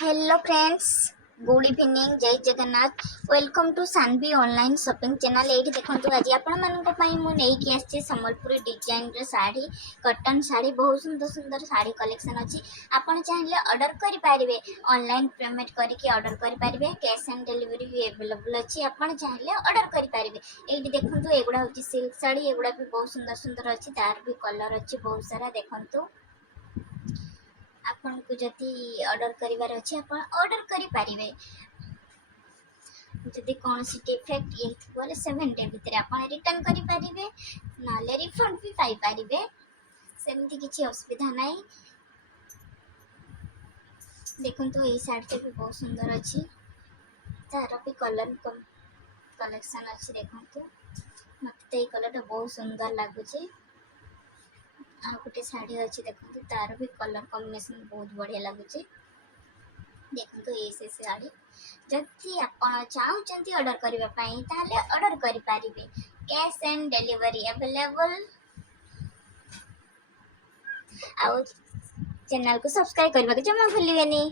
Hello friends, good evening, जय Jagannath. Welcome to Sanvi online shopping channel. ये देखो आज आपकी सम्बलपुरी डिजाइन साड़ी, कटन साड़ी, बहुत सुंदर सुंदर साड़ी कलेक्शन अच्छी। आपड़ चाहिए ऑर्डर करेंगे, ऑनलाइन पेमेंट करके ऑर्डर करेंगे, कैश ऑन डिलीवरी भी अवेलेबल अच्छी। आपड़ चाहिए ऑर्डर करेंगे। ये देखो एगुड़ा हूँ सिल्क साड़ी, एगुड़ा भी बहुत सुंदर सुंदर अच्छी, तार भी कलर अच्छी बहुत सारा। देखो आपन को जदि ऑर्डर करिवार अछि आपन ऑर्डर करि पारिबे। जदि कौन सी डिफेक्ट ये बोले 7 डे भीतर आपन रिटर्न करि पारिबे, नाले रिफंड भी पाई पारिबे। सेमती किछि असुविधा नाही। देखन तो ये साड़ी भी बहुत सुंदर अछि, तार भी कलर कलेक्शन अछि। देखन तो मते ये कलर तो बहुत सुंदर लागु छै। आ गोटे शाढ़ी अच्छी देखो, तार भी कलर कॉम्बिनेशन बहुत बढ़िया लगुच। देखो ये से शाढ़ी जदि आप चाहते ऑर्डर करने ऑर्डर करेंगे, कैश एंड डिलीवरी अवेलेबल। आउ चैनल को सब्सक्राइब करने जमा भूलिए नहीं।